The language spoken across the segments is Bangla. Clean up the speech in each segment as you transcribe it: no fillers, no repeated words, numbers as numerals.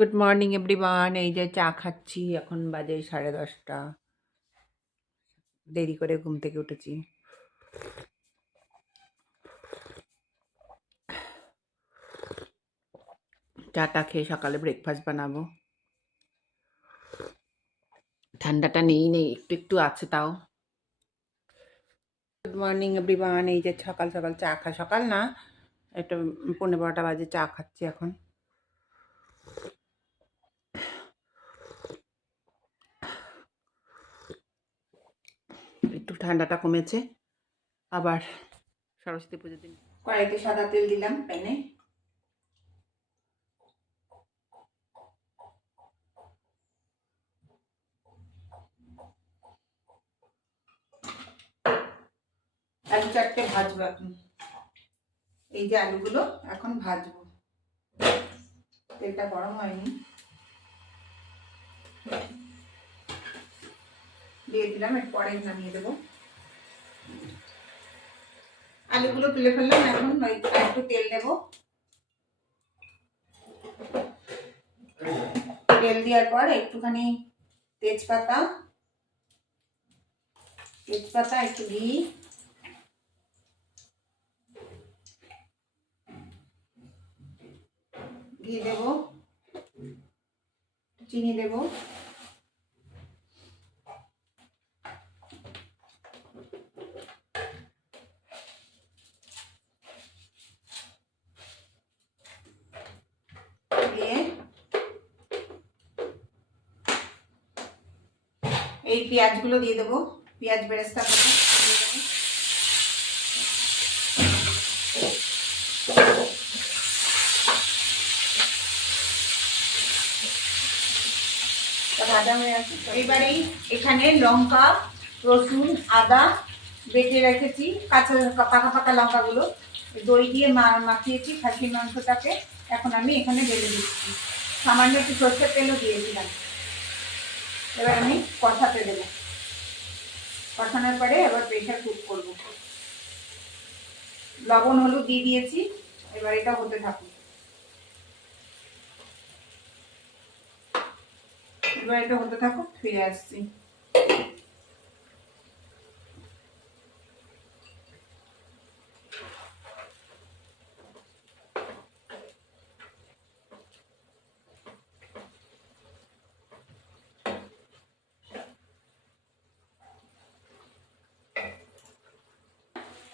Good morning everyone. এই যে চা খাচ্ছি, এখন বাজে 10:30। দেরি করে ঘুম থেকে উঠেছি। চাটা খেয়ে সকালে ব্রেকফাস্ট বানাবো। ঠান্ডাটা নেই একটু একটু আছে তাও। Good morning everyone. এই যে সকাল সকাল চা সকাল না, একটা 11:15 বাজে চা খাচ্ছি এখন। একটু ঠান্ডাটা কমেছে। আবার সরস্বতী পুজোর দিন কড়াইতে সাদা তেল দিলাম প্যানে। আলু চারটে ভাজবো এখন। এই যে আলুগুলো এখন ভাজবো। তেলটা গরম হয়নি, দিয়ে দিলাম। এর পরে নামিয়ে দেবো। আলুগুলো তুলে ফেললাম। এখন একটু তেল দেব। তেল দেওয়ার পর একটুখানি তেজপাতা একটু ঘি, দেব, চিনি দেব, দিয়ে এই পেঁয়াজগুলো দিয়ে দেবো। পেঁয়াজ বেরেস্তা করে ভাজা হয়ে আছে। এবারেই এখানে লঙ্কা, রসুন, আদা বেটে রেখেছি, পাকা পাকা লঙ্কাগুলো দই দিয়ে মাখিয়েছি খাসির মাংসটাকে। এখন আমি এখানে ঢেলে দিচ্ছি। সামান্য একটু সর্ষের তেলও দিয়েছিলাম। এবার আমি কষাতে দেবো। কষানোর পরে এবার প্রেশার কুক করবো। লবণ হলুদ দিয়ে দিয়েছি। এবার এটা হতে থাকুক। এবার এটা হতে থাকুক, ফিরে আসছি।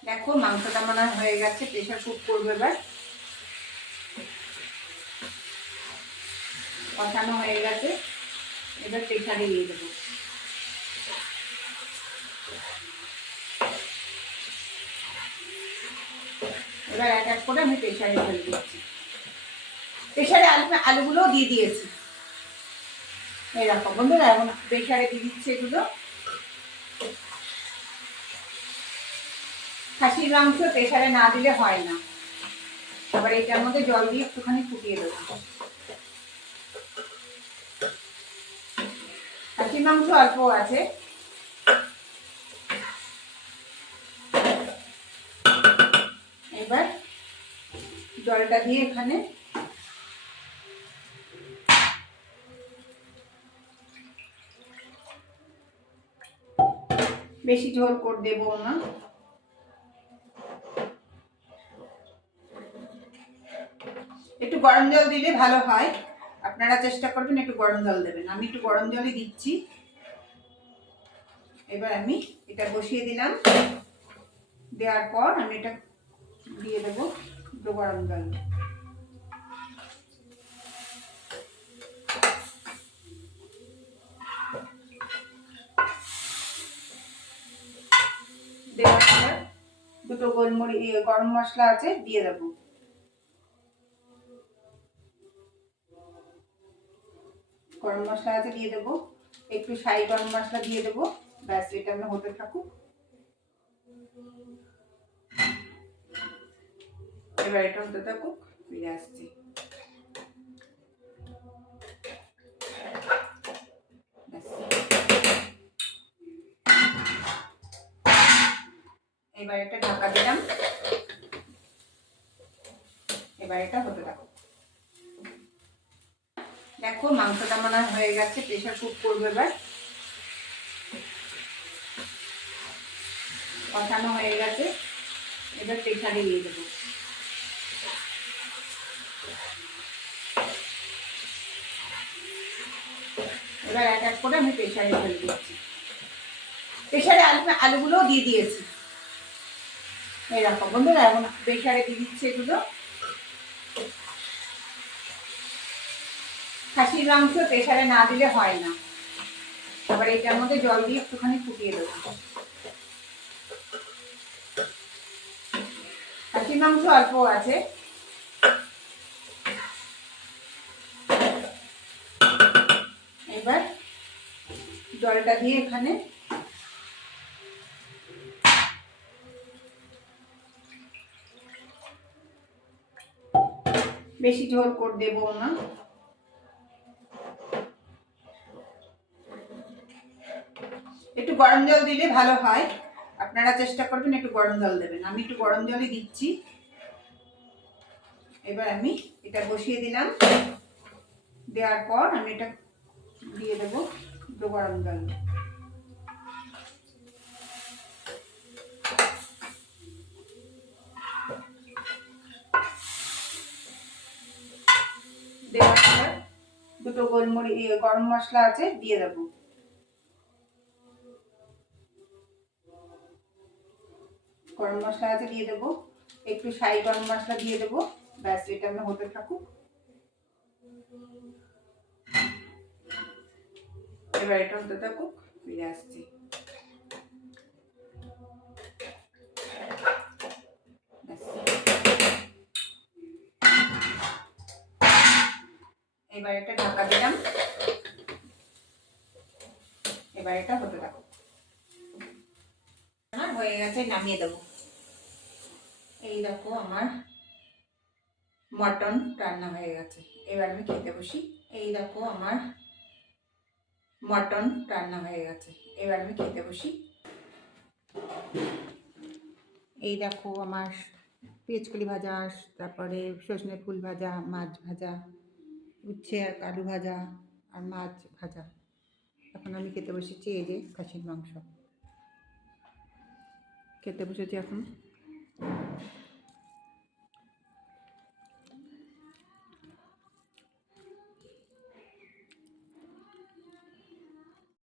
দেখো মাংসটা মনে হয়ে গেছে। প্রেশার কুক করবো। এবার কষানো হয়ে গেছে। এবার প্রেশারে দিয়ে দেবো। এবার এক এক করে আমি প্রেশারে ঢেলে দিচ্ছি। প্রেশারে আলুগুলো দিয়ে দিয়েছি। এরকম বন্ধুরা এখন প্রেশারে দিয়ে দিচ্ছে এগুলো। খাসির মাংস প্রেশারে না দিলে হয় না। আবার এটার মধ্যে জল দিয়ে একটুখানি ফুটিয়ে দেবো। খাসির মাংস অল্প আছে। এবার জলটা দিয়ে এখানে বেশি ঝোল করে দেবো না। একটু গরম জল দিলে ভালো হয়। আপনারা চেষ্টা করবেন একটু গরম জল দেবেন। আমি একটু গরম জলই দিচ্ছি। এবার আমি এটা বসিয়ে দিলাম। দেওয়ার পর আমি এটা দিয়ে দেবো একটু গরম জল। দেওয়ার পর দুটো গোলমরিচ গরম মশলা আছে দিয়ে দেবো। গরম মশলা আছে দিয়ে দেবো। একটু শাহি গরম মশলা দিয়ে দেবো। ব্যাস এটা আমরা হতে থাকুক। এবার এটা হতে থাকুক, ফিরে আসছি। এবার এটা ঢাকা দিলাম। এবার এটা হতে থাকুক। দেখো মাংসটা মনে হয় হয়ে গেছে, প্রেশার কুক করবে এবার। কষানো হয়ে গেছে, এবার প্রেশারে দিয়ে দেবো। এবার এক এক করে আমি প্রেশারে ফেলে দিচ্ছি। প্রেশারে আলুগুলোও দিয়ে দিয়েছি। এরকম বন্ধুরা এখন প্রেশারে দিয়ে দিচ্ছে এগুলো। খাসির মাংস প্রেশারে না দিলে হয় না। আবার এটার মধ্যে জল দিয়ে একটুখানি ফুটিয়ে দেবো। খাসির মাংস অল্প আছে, এবার জলটা দিয়ে এখানে বেশি ঝোল করে দেবো না। একটু গরম জল দিলে ভালো হয়, আপনারা চেষ্টা করবেন একটু গরম জল দেবেন। আমি একটু গরম জলই দিচ্ছি। এবার আমি এটা বসিয়ে দিলাম, দেওয়ার পর আমি এটা দিয়ে দেবো একটু গরম জল। দেওয়ার পর দুটো গোলমরিচ গরম মশলা আছে দিয়ে দেবো। গরম মশলা আছে দিয়ে দেবো, একটু শাহি গরম মশলা দিয়ে দেবো। ব্যাস, এটা আমরা হতে থাকুক। এবার এটা হতে থাকুক, ফিরে আসছি। এবার এটা ঢাকা দিলাম, এবার এটা হতে থাকুক। হয়ে গেছে, নামিয়ে দেবো। এই দেখো আমার মটন রান্না হয়ে গেছে, এবার আমি খেতে বসি। এই দেখো আমার মটন রান্না হয়ে গেছে, এবার আমি খেতে বসি। এই দেখো আমার পেঁয়াজকলি ভাজা, তারপরে সজনে ফুল ভাজা, মাছ ভাজা, উচ্ছে আর আলু ভাজা আর মাছ ভাজা। এখন আমি খেতে বসেছি। এই যে খাসির মাংস খেতে বসেছি এখন।